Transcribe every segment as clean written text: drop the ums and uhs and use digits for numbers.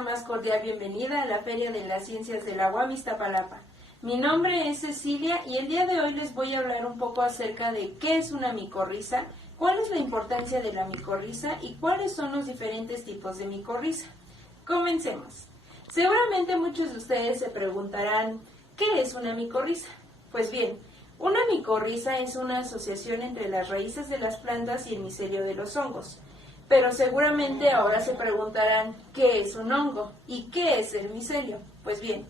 una más cordial bienvenida a la Feria de las Ciencias de la UAM Iztapalapa. Mi nombre es Cecilia y el día de hoy les voy a hablar un poco acerca de qué es una micorriza, cuál es la importancia de la micorriza y cuáles son los diferentes tipos de micorriza. Comencemos. Seguramente muchos de ustedes se preguntarán, ¿qué es una micorriza? Pues bien, una micorriza es una asociación entre las raíces de las plantas y el micelio de los hongos. Pero seguramente ahora se preguntarán, ¿qué es un hongo? ¿Y qué es el micelio? Pues bien,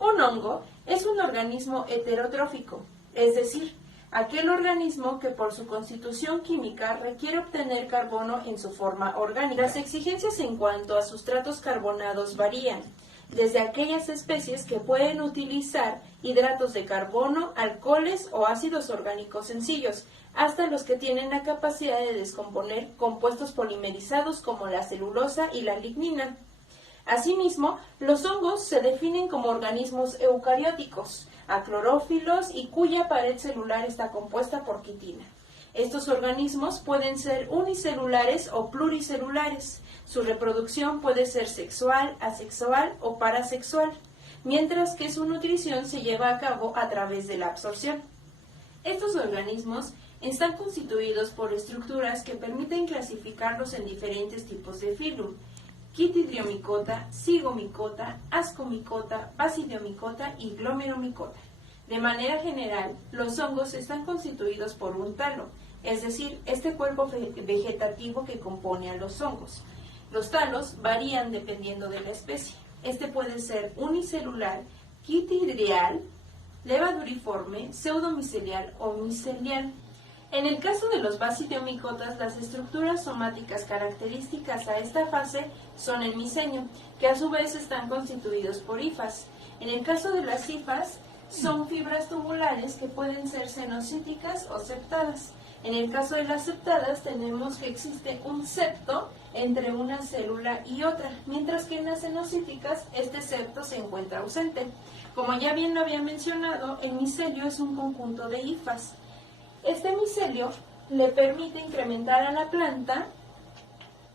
un hongo es un organismo heterotrófico, es decir, aquel organismo que por su constitución química requiere obtener carbono en su forma orgánica. Las exigencias en cuanto a sustratos carbonados varían, desde aquellas especies que pueden utilizar hidratos de carbono, alcoholes o ácidos orgánicos sencillos, hasta los que tienen la capacidad de descomponer compuestos polimerizados como la celulosa y la lignina. Asimismo, los hongos se definen como organismos eucarióticos, aclorófilos y cuya pared celular está compuesta por quitina. Estos organismos pueden ser unicelulares o pluricelulares. Su reproducción puede ser sexual, asexual o parasexual, mientras que su nutrición se lleva a cabo a través de la absorción. Estos organismos están constituidos por estructuras que permiten clasificarlos en diferentes tipos de filum: quitridriomicota, zigomicota, ascomicota, basidiomicota y glomeromicota. De manera general, los hongos están constituidos por un talo, es decir, este cuerpo vegetativo que compone a los hongos. Los talos varían dependiendo de la especie. Este puede ser unicelular, quitridrial, levaduriforme, pseudomicelial o micelial. En el caso de los basidiomicotas, las estructuras somáticas características a esta fase son el micelio, que a su vez están constituidos por hifas. En el caso de las hifas, son fibras tubulares que pueden ser cenocíticas o septadas. En el caso de las septadas tenemos que existe un septo entre una célula y otra, mientras que en las cenocíticas este septo se encuentra ausente. Como ya bien lo había mencionado, el micelio es un conjunto de hifas. Este micelio le permite incrementar a la planta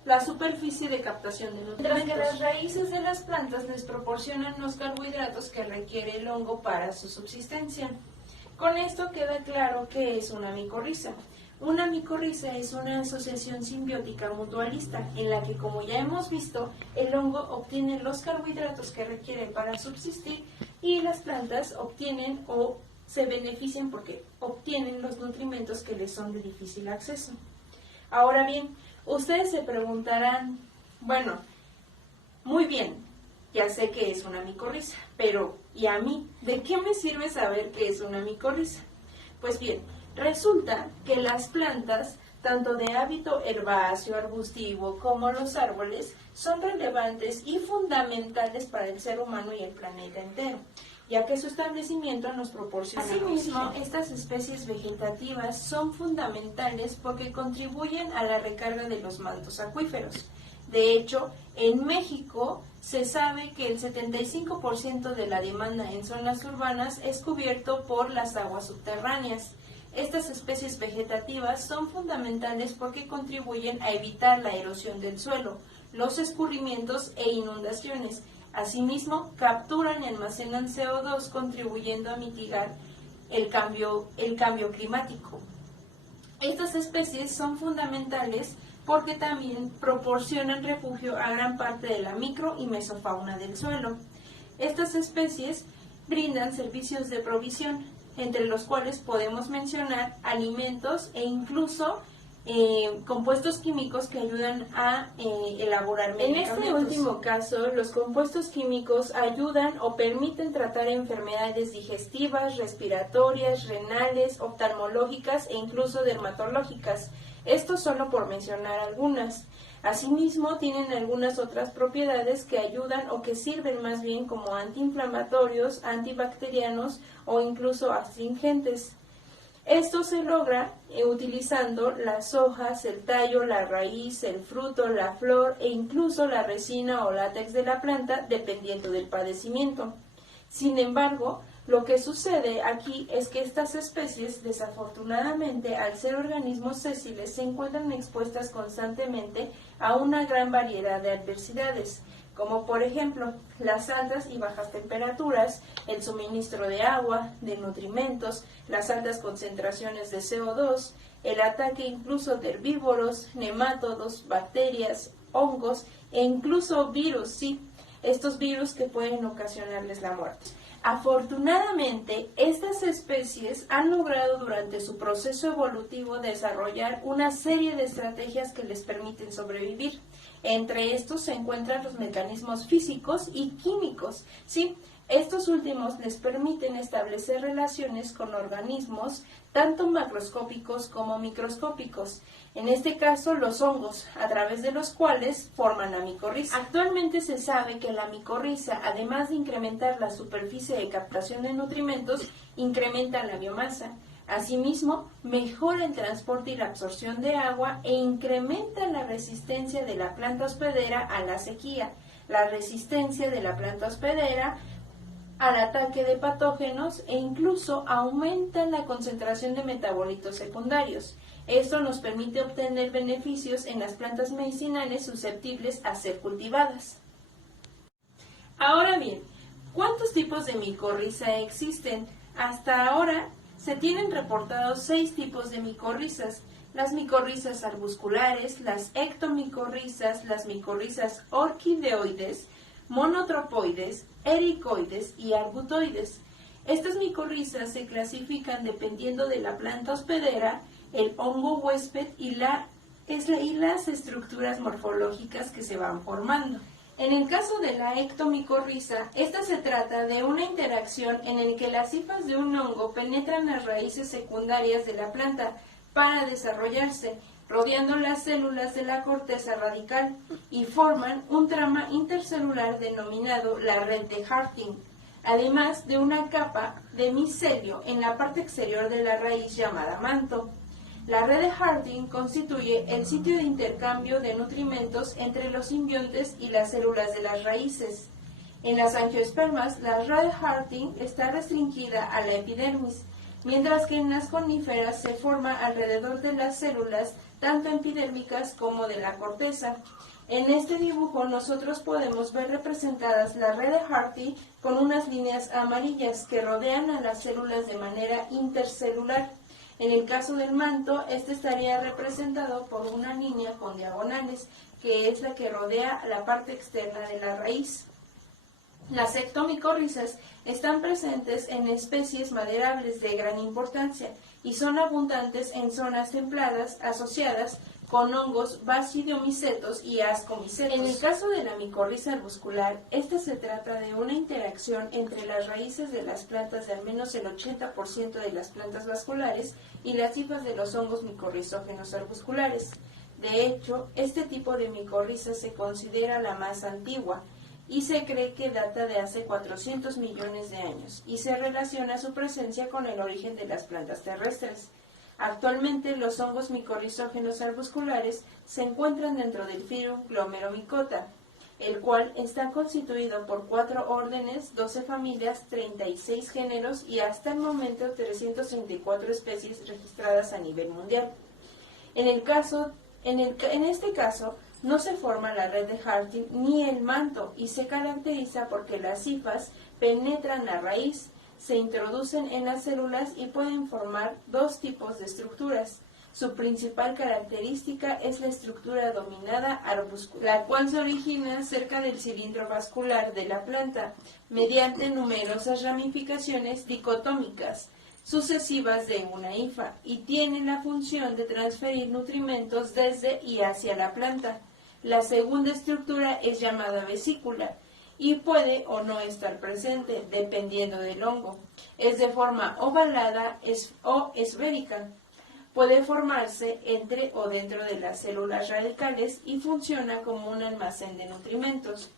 la superficie de captación de nutrientes, mientras que las raíces de las plantas les proporcionan los carbohidratos que requiere el hongo para su subsistencia. Con esto queda claro qué es una micorriza. Una micorriza es una asociación simbiótica mutualista en la que, como ya hemos visto, el hongo obtiene los carbohidratos que requiere para subsistir y las plantas obtienen o se benefician porque obtienen los nutrimentos que les son de difícil acceso. Ahora bien, ustedes se preguntarán, bueno, muy bien, ya sé que es una micorriza, pero ¿y a mí? ¿De qué me sirve saber qué es una micorriza? Pues bien, resulta que las plantas, tanto de hábito herbáceo, arbustivo, como los árboles, son relevantes y fundamentales para el ser humano y el planeta entero, ya que su establecimiento nos proporciona. Asimismo, estas especies vegetativas son fundamentales porque contribuyen a la recarga de los mantos acuíferos. De hecho, en México se sabe que el 75% de la demanda en zonas urbanas es cubierto por las aguas subterráneas. Estas especies vegetativas son fundamentales porque contribuyen a evitar la erosión del suelo, los escurrimientos e inundaciones. Asimismo, capturan y almacenan CO2, contribuyendo a mitigar el cambio climático. Estas especies son fundamentales porque también proporcionan refugio a gran parte de la micro y mesofauna del suelo. Estas especies brindan servicios de provisión, entre los cuales podemos mencionar alimentos e incluso compuestos químicos que ayudan a elaborar medicamentos. En este último caso, los compuestos químicos ayudan o permiten tratar enfermedades digestivas, respiratorias, renales, oftalmológicas e incluso dermatológicas. Esto solo por mencionar algunas. Asimismo, tienen algunas otras propiedades que ayudan o que sirven más bien como antiinflamatorios, antibacterianos o incluso astringentes. Esto se logra utilizando las hojas, el tallo, la raíz, el fruto, la flor e incluso la resina o látex de la planta, dependiendo del padecimiento. Sin embargo, lo que sucede aquí es que estas especies, desafortunadamente, al ser organismos sésiles, se encuentran expuestas constantemente a una gran variedad de adversidades, como por ejemplo las altas y bajas temperaturas, el suministro de agua, de nutrimentos, las altas concentraciones de CO2, el ataque incluso de herbívoros, nemátodos, bacterias, hongos e incluso virus, sí, estos virus que pueden ocasionarles la muerte. Afortunadamente, estas especies han logrado durante su proceso evolutivo desarrollar una serie de estrategias que les permiten sobrevivir. Entre estos se encuentran los mecanismos físicos y químicos, ¿sí? Estos últimos les permiten establecer relaciones con organismos tanto macroscópicos como microscópicos, en este caso los hongos, a través de los cuales forman la micorriza. Actualmente se sabe que la micorriza, además de incrementar la superficie de captación de nutrimentos, incrementa la biomasa. Asimismo, mejora el transporte y la absorción de agua e incrementa la resistencia de la planta hospedera a la sequía, la resistencia de la planta hospedera al ataque de patógenos e incluso aumenta la concentración de metabolitos secundarios. Esto nos permite obtener beneficios en las plantas medicinales susceptibles a ser cultivadas. Ahora bien, ¿cuántos tipos de micorriza existen? Hasta ahora se tienen reportados 6 tipos de micorrizas: las micorrizas arbusculares, las ectomicorrizas, las micorrizas orquideoides, monotropoides, ericoides y arbutoides. Estas micorrizas se clasifican dependiendo de la planta hospedera, el hongo huésped y las estructuras morfológicas que se van formando. En el caso de la ectomicorriza, esta se trata de una interacción en la que las hifas de un hongo penetran las raíces secundarias de la planta para desarrollarse, rodeando las células de la corteza radical, y forman un trama intercelular denominado la red de Harting, además de una capa de micelio en la parte exterior de la raíz llamada manto. La red de Harting constituye el sitio de intercambio de nutrimentos entre los simbiontes y las células de las raíces. En las angiospermas, la red de Harting está restringida a la epidermis, mientras que en las coníferas se forma alrededor de las células tanto epidérmicas como de la corteza. En este dibujo nosotros podemos ver representadas la red de Harting con unas líneas amarillas que rodean a las células de manera intercelular. En el caso del manto, este estaría representado por una línea con diagonales, que es la que rodea la parte externa de la raíz. Las ectomicorrizas están presentes en especies maderables de gran importancia y son abundantes en zonas templadas asociadas con hongos basidiomicetos y ascomicetos. En el caso de la micorriza arbuscular, esta se trata de una interacción entre las raíces de las plantas de al menos el 80% de las plantas vasculares y las hifas de los hongos micorrizógenos arbusculares. De hecho, este tipo de micorriza se considera la más antigua y se cree que data de hace 400 millones de años y se relaciona su presencia con el origen de las plantas terrestres. Actualmente, los hongos micorrizógenos arbusculares se encuentran dentro del Phyrum glomeromycota, el cual está constituido por 4 órdenes, 12 familias, 36 géneros y hasta el momento 334 especies registradas a nivel mundial. En este caso, no se forma la red de Harting ni el manto y se caracteriza porque las hifas penetran la raíz, se introducen en las células y pueden formar 2 tipos de estructuras. Su principal característica es la estructura dominada arbuscular, la cual se origina cerca del cilindro vascular de la planta, mediante numerosas ramificaciones dicotómicas, sucesivas de una hifa, y tiene la función de transferir nutrimentos desde y hacia la planta. La segunda estructura es llamada vesícula, y puede o no estar presente, dependiendo del hongo. Es de forma ovalada o esférica. Puede formarse entre o dentro de las células radicales y funciona como un almacén de nutrimentos.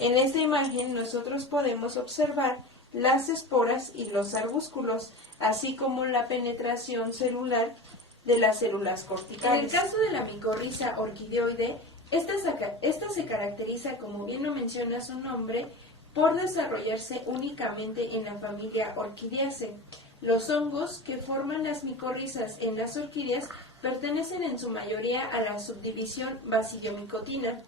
En esta imagen nosotros podemos observar las esporas y los arbúsculos, así como la penetración celular de las células corticales. En el caso de la micorriza orquideoide, esta se caracteriza, como bien lo menciona su nombre, por desarrollarse únicamente en la familia Orchidaceae. Los hongos que forman las micorrizas en las orquídeas pertenecen en su mayoría a la subdivisión Basidiomicotina.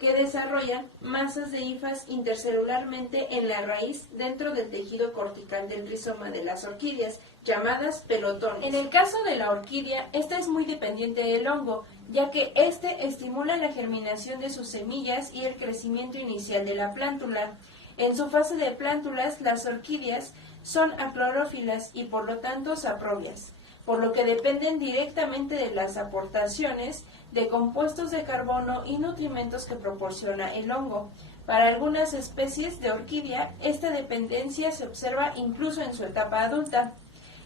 que desarrollan masas de hifas intercelularmente en la raíz dentro del tejido cortical del rizoma de las orquídeas, llamadas pelotones. En el caso de la orquídea, esta es muy dependiente del hongo, ya que este estimula la germinación de sus semillas y el crecimiento inicial de la plántula. En su fase de plántulas, las orquídeas son aclorófilas y por lo tanto saprobias, por lo que dependen directamente de las aportaciones de compuestos de carbono y nutrimentos que proporciona el hongo. Para algunas especies de orquídea, esta dependencia se observa incluso en su etapa adulta.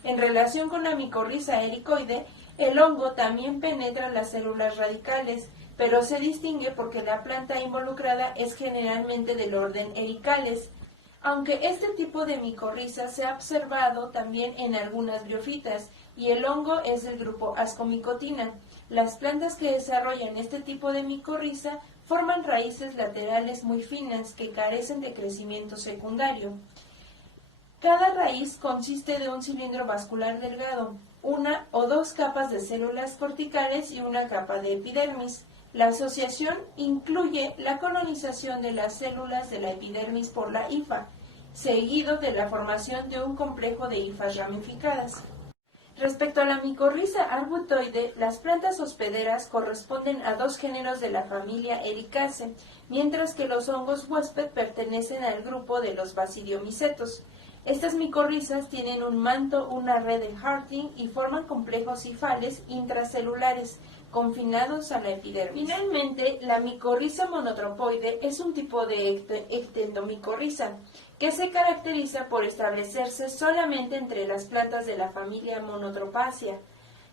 En relación con la micorriza helicoide, el hongo también penetra las células radicales, pero se distingue porque la planta involucrada es generalmente del orden Ericales, aunque este tipo de micorriza se ha observado también en algunas briofitas, y el hongo es del grupo Ascomicotina. Las plantas que desarrollan este tipo de micorriza forman raíces laterales muy finas que carecen de crecimiento secundario. Cada raíz consiste de un cilindro vascular delgado, una o dos capas de células corticales y una capa de epidermis. La asociación incluye la colonización de las células de la epidermis por la hifa, seguido de la formación de un complejo de hifas ramificadas. Respecto a la micorriza arbutoide, las plantas hospederas corresponden a dos géneros de la familia Ericaceae, mientras que los hongos huésped pertenecen al grupo de los basidiomicetos. Estas micorrizas tienen un manto, una red de Harting y forman complejos hifales intracelulares confinados a la epidermis. Finalmente, la micorriza monotropoide es un tipo de ectendomicorriza que se caracteriza por establecerse solamente entre las plantas de la familia Monotropaceae,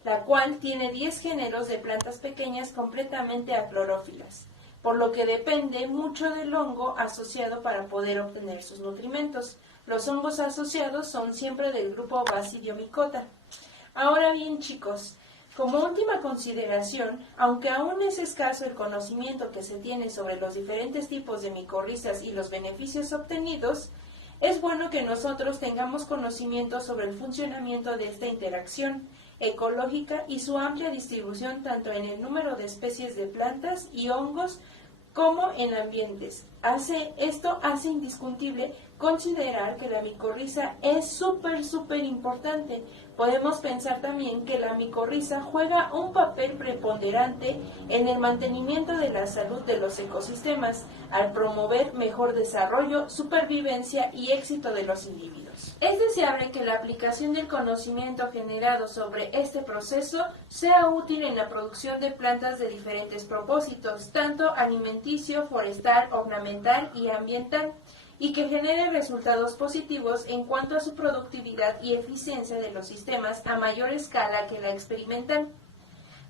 la cual tiene 10 géneros de plantas pequeñas completamente aclorófilas, por lo que depende mucho del hongo asociado para poder obtener sus nutrimentos. Los hongos asociados son siempre del grupo Basidiomycota. Ahora bien, chicos, como última consideración, aunque aún es escaso el conocimiento que se tiene sobre los diferentes tipos de micorrizas y los beneficios obtenidos, es bueno que nosotros tengamos conocimiento sobre el funcionamiento de esta interacción ecológica y su amplia distribución tanto en el número de especies de plantas y hongos como en ambientes. Esto hace indiscutible considerar que la micorriza es súper importante. Podemos pensar también que la micorriza juega un papel preponderante en el mantenimiento de la salud de los ecosistemas, al promover mejor desarrollo, supervivencia y éxito de los individuos. Es deseable que la aplicación del conocimiento generado sobre este proceso sea útil en la producción de plantas de diferentes propósitos, tanto alimenticio, forestal, ornamental y ambiental, y que genere resultados positivos en cuanto a su productividad y eficiencia de los sistemas a mayor escala que la experimental.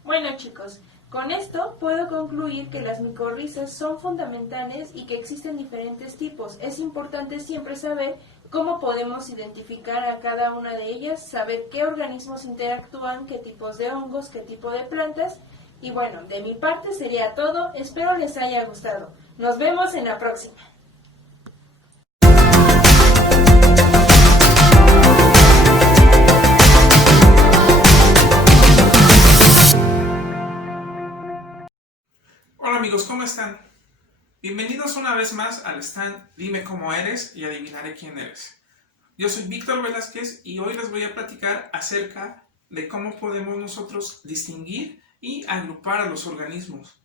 Bueno, chicos, con esto puedo concluir que las micorrizas son fundamentales y que existen diferentes tipos. Es importante siempre saber cómo podemos identificar a cada una de ellas, saber qué organismos interactúan, qué tipos de hongos, qué tipo de plantas. Y bueno, de mi parte sería todo. Espero les haya gustado. Nos vemos en la próxima. Hola amigos, ¿cómo están? Bienvenidos una vez más al stand Dime cómo eres y adivinaré quién eres. Yo soy Víctor Velázquez y hoy les voy a platicar acerca de cómo podemos nosotros distinguir y agrupar a los organismos.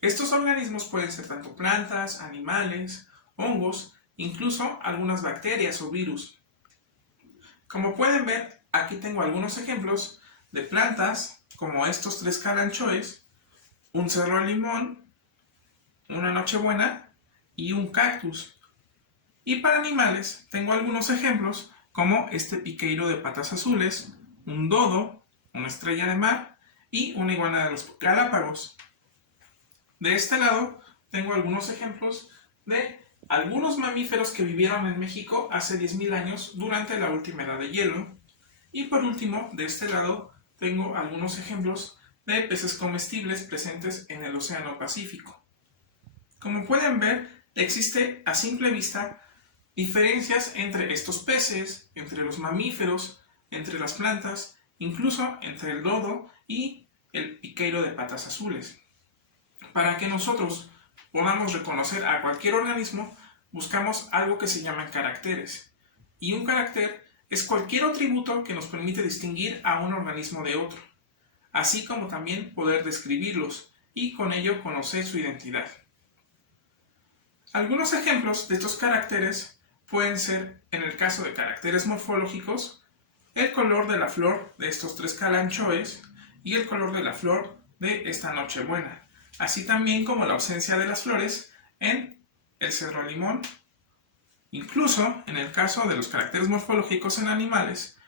Estos organismos pueden ser tanto plantas, animales, hongos, incluso algunas bacterias o virus. Como pueden ver, aquí tengo algunos ejemplos de plantas como estos 3 calanchoes, un cerro de limón, una nochebuena y un cactus. Y para animales tengo algunos ejemplos como este piqueiro de patas azules, un dodo, una estrella de mar y una iguana de los Galápagos. De este lado tengo algunos ejemplos de algunos mamíferos que vivieron en México hace 10.000 años durante la última edad de hielo. Y por último, de este lado tengo algunos ejemplos de peces comestibles presentes en el Océano Pacífico. Como pueden ver, existe a simple vista diferencias entre estos peces, entre los mamíferos, entre las plantas, incluso entre el dodo y el piqueiro de patas azules. Para que nosotros podamos reconocer a cualquier organismo, buscamos algo que se llaman caracteres. Y un carácter es cualquier atributo que nos permite distinguir a un organismo de otro, así como también poder describirlos y con ello conocer su identidad. Algunos ejemplos de estos caracteres pueden ser, en el caso de caracteres morfológicos, el color de la flor de estos 3 calanchoes y el color de la flor de esta Nochebuena, así también como la ausencia de las flores en el Cedro Limón. Incluso, en el caso de los caracteres morfológicos en animales,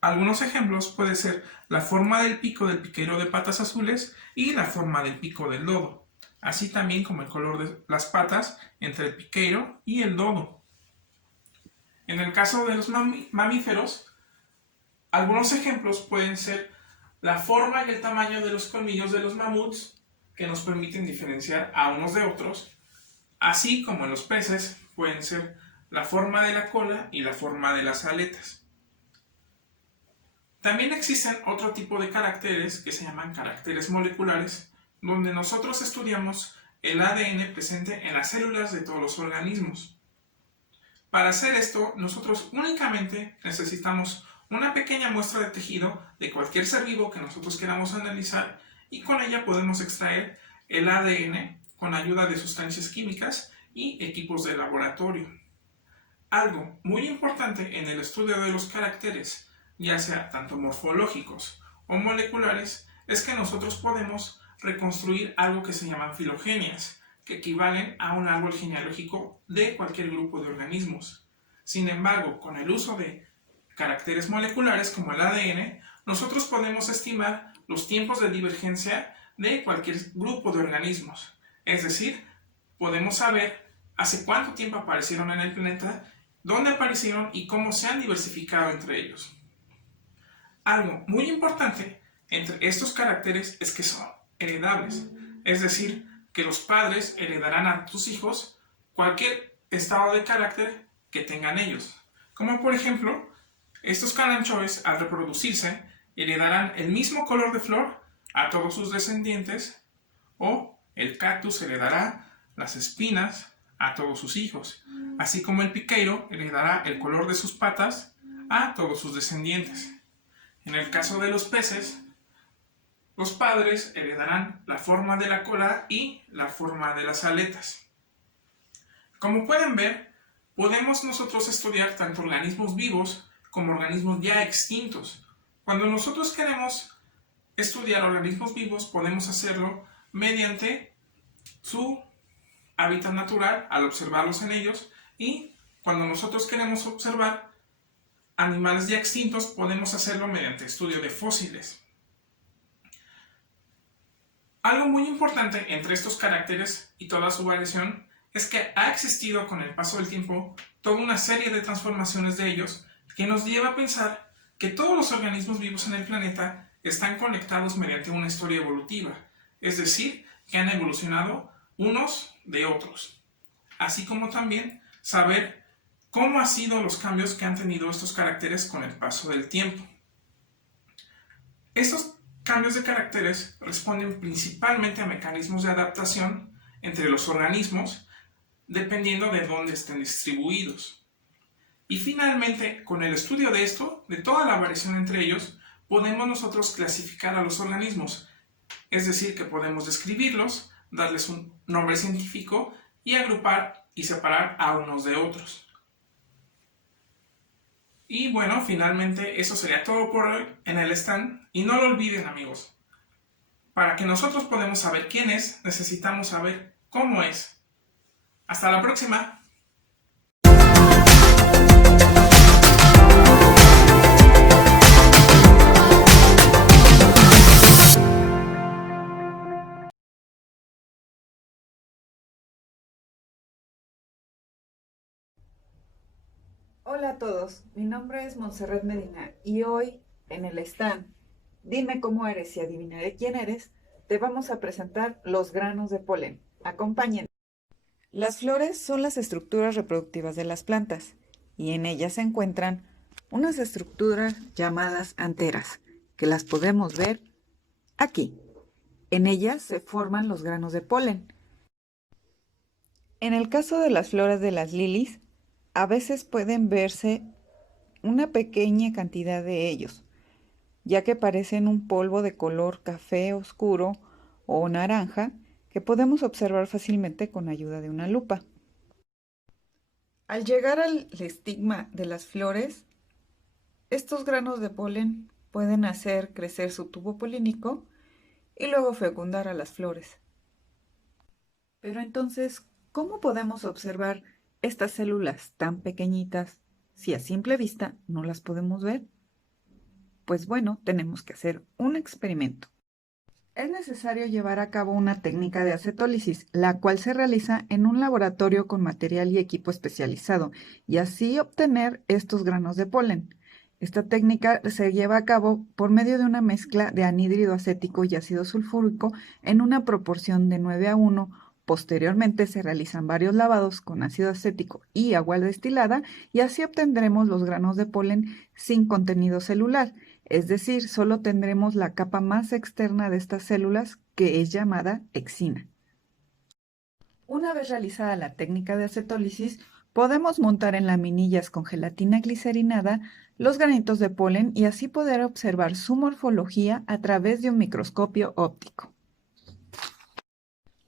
algunos ejemplos pueden ser la forma del pico del piqueiro de patas azules y la forma del pico del dodo, así también como el color de las patas entre el piqueiro y el dodo. En el caso de los mamíferos, algunos ejemplos pueden ser la forma y el tamaño de los colmillos de los mamuts, que nos permiten diferenciar a unos de otros, así como en los peces pueden ser la forma de la cola y la forma de las aletas. También existen otro tipo de caracteres que se llaman caracteres moleculares, donde nosotros estudiamos el ADN presente en las células de todos los organismos. Para hacer esto, nosotros únicamente necesitamos una pequeña muestra de tejido de cualquier ser vivo que nosotros queramos analizar y con ella podemos extraer el ADN con ayuda de sustancias químicas y equipos de laboratorio. Algo muy importante en el estudio de los caracteres, ya sea tanto morfológicos o moleculares, es que nosotros podemos reconstruir algo que se llaman filogenias, que equivalen a un árbol genealógico de cualquier grupo de organismos. Sin embargo, con el uso de caracteres moleculares como el ADN, nosotros podemos estimar los tiempos de divergencia de cualquier grupo de organismos. Es decir, podemos saber hace cuánto tiempo aparecieron en el planeta, dónde aparecieron y cómo se han diversificado entre ellos. Algo muy importante entre estos caracteres es que son heredables, es decir, que los padres heredarán a sus hijos cualquier estado de carácter que tengan ellos. Como por ejemplo, estos calanchoes al reproducirse heredarán el mismo color de flor a todos sus descendientes, o el cactus heredará las espinas a todos sus hijos, así como el piqueiro heredará el color de sus patas a todos sus descendientes. En el caso de los peces, los padres heredarán la forma de la cola y la forma de las aletas. Como pueden ver, podemos nosotros estudiar tanto organismos vivos como organismos ya extintos. Cuando nosotros queremos estudiar organismos vivos, podemos hacerlo mediante su hábitat natural, al observarlos en ellos, y cuando nosotros queremos observar animales ya extintos, podemos hacerlo mediante estudio de fósiles. Algo muy importante entre estos caracteres y toda su variación es que ha existido con el paso del tiempo toda una serie de transformaciones de ellos que nos lleva a pensar que todos los organismos vivos en el planeta están conectados mediante una historia evolutiva, es decir, que han evolucionado unos de otros, así como también saber cómo han sido los cambios que han tenido estos caracteres con el paso del tiempo. Estos cambios de caracteres responden principalmente a mecanismos de adaptación entre los organismos, dependiendo de dónde estén distribuidos. Y finalmente, con el estudio de esto, de toda la variación entre ellos, podemos nosotros clasificar a los organismos, es decir, que podemos describirlos, darles un nombre científico y agrupar y separar a unos de otros. Y bueno, finalmente eso sería todo por hoy en el stand. Y no lo olviden, amigos, para que nosotros podamos saber quién es, necesitamos saber cómo es. ¡Hasta la próxima! Hola a todos, mi nombre es Montserrat Medina y hoy en el stand Dime cómo eres y adivinaré quién eres, te vamos a presentar los granos de polen. Acompáñenme. Las flores son las estructuras reproductivas de las plantas y en ellas se encuentran unas estructuras llamadas anteras, que las podemos ver aquí. En ellas se forman los granos de polen. En el caso de las flores de las lilies, a veces pueden verse una pequeña cantidad de ellos, ya que parecen un polvo de color café oscuro o naranja que podemos observar fácilmente con ayuda de una lupa. Al llegar al estigma de las flores, estos granos de polen pueden hacer crecer su tubo polínico y luego fecundar a las flores. Pero entonces, ¿cómo podemos observar estas células tan pequeñitas si a simple vista no las podemos ver? Pues bueno, tenemos que hacer un experimento. Es necesario llevar a cabo una técnica de acetólisis, la cual se realiza en un laboratorio con material y equipo especializado, y así obtener estos granos de polen. Esta técnica se lleva a cabo por medio de una mezcla de anhídrido acético y ácido sulfúrico en una proporción de 9:1. Posteriormente se realizan varios lavados con ácido acético y agua destilada y así obtendremos los granos de polen sin contenido celular. Es decir, solo tendremos la capa más externa de estas células, que es llamada exina. Una vez realizada la técnica de acetólisis, podemos montar en laminillas con gelatina glicerinada los granitos de polen y así poder observar su morfología a través de un microscopio óptico.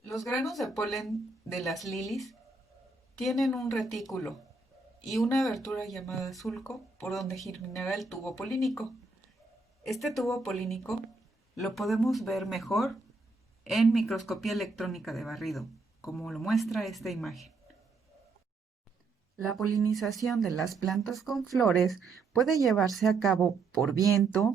Los granos de polen de las lilies tienen un retículo y una abertura llamada sulco por donde germinará el tubo polínico. Este tubo polínico lo podemos ver mejor en microscopía electrónica de barrido, como lo muestra esta imagen. La polinización de las plantas con flores puede llevarse a cabo por viento,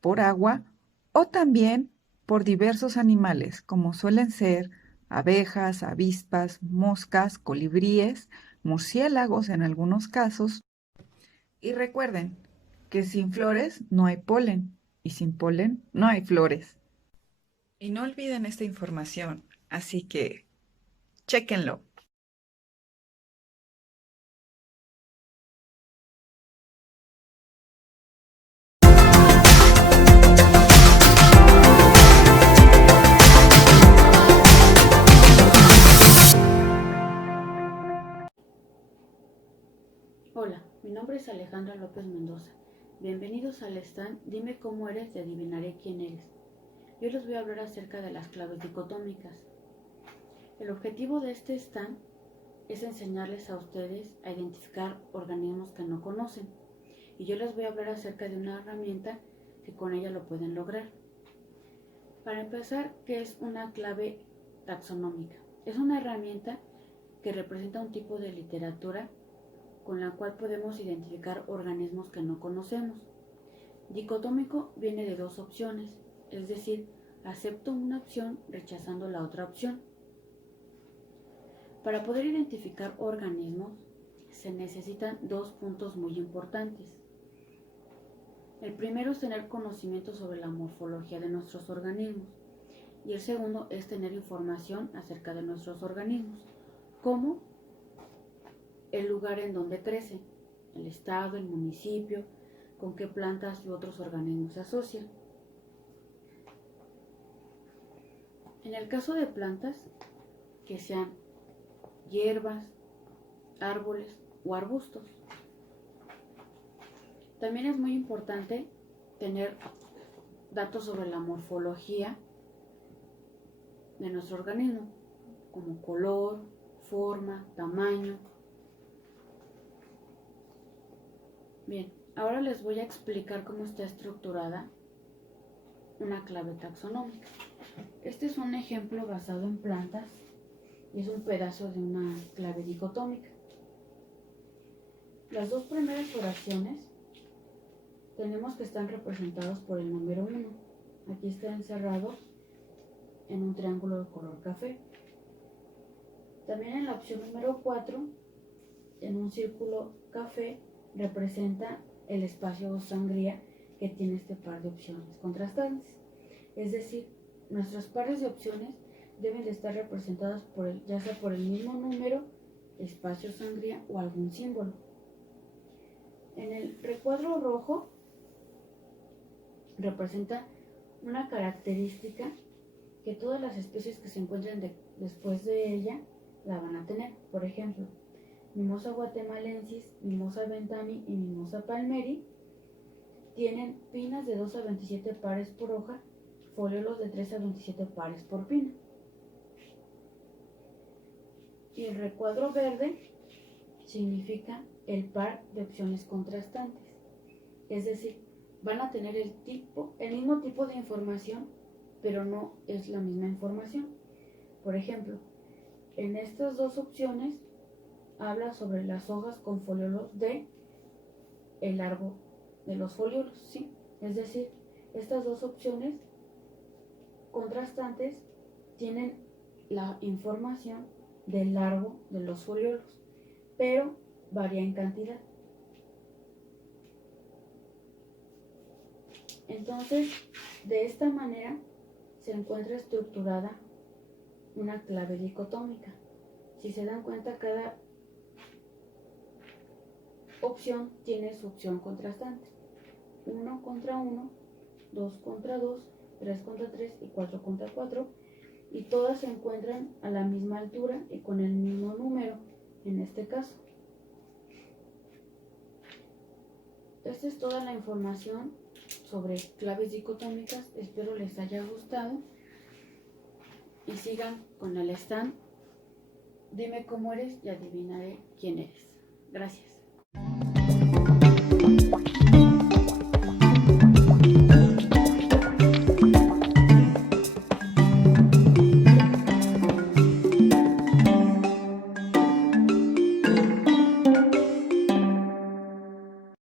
por agua o también por diversos animales, como suelen ser abejas, avispas, moscas, colibríes, murciélagos en algunos casos. Y recuerden que sin flores no hay polen y sin polen no hay flores. Y no olviden esta información, así que chéquenlo. Hola, mi nombre es Alejandra López Mendoza. Bienvenidos al stand Dime cómo eres y adivinaré quién eres. Yo les voy a hablar acerca de las claves dicotómicas. El objetivo de este stand es enseñarles a ustedes a identificar organismos que no conocen. Y yo les voy a hablar acerca de una herramienta que con ella lo pueden lograr. Para empezar, ¿qué es una clave taxonómica? Es una herramienta que representa un tipo de literatura con la cual podemos identificar organismos que no conocemos. Dicotómico viene de dos opciones, es decir, acepto una opción rechazando la otra opción. Para poder identificar organismos se necesitan dos puntos muy importantes. El primero es tener conocimiento sobre la morfología de nuestros organismos y el segundo es tener información acerca de nuestros organismos, como el lugar en donde crecen, el estado, el municipio, con qué plantas y otros organismos se asocian. En el caso de plantas, que sean hierbas, árboles o arbustos. También es muy importante tener datos sobre la morfología de nuestro organismo, como color, forma, tamaño. Bien, ahora les voy a explicar cómo está estructurada una clave taxonómica. Este es un ejemplo basado en plantas y es un pedazo de una clave dicotómica. Las dos primeras oraciones tenemos que están representados por el número 1. Aquí está encerrado en un triángulo de color café. También en la opción número 4, en un círculo café, representa el espacio o sangría que tiene este par de opciones contrastantes. Es decir, nuestros pares de opciones deben de estar representadas ya sea por el mismo número, espacio sangría o algún símbolo. En el recuadro rojo representa una característica que todas las especies que se encuentran después de ella la van a tener. Por ejemplo, Mimosa guatemalensis, Mimosa ventami y Mimosa palmeri tienen pinas de 2 a 27 pares por hoja, foliolos de 3 a 27 pares por pina. Y el recuadro verde significa el par de opciones contrastantes. Es decir, van a tener el mismo tipo de información, pero no es la misma información. Por ejemplo, en estas dos opciones habla sobre las hojas con foliolos de el largo de los foliolos, ¿sí? Es decir, estas dos opciones contrastantes tienen la información del largo de los foliolos, pero varía en cantidad. Entonces, de esta manera se encuentra estructurada una clave dicotómica. Si se dan cuenta, cada opción tiene su opción contrastante. 1 contra 1, 2 contra 2, 3 contra 3 y 4 contra 4. Y todas se encuentran a la misma altura y con el mismo número, en este caso. Esta es toda la información sobre claves dicotómicas. Espero les haya gustado y sigan con el stand. Dime cómo eres y adivinaré quién eres. Gracias.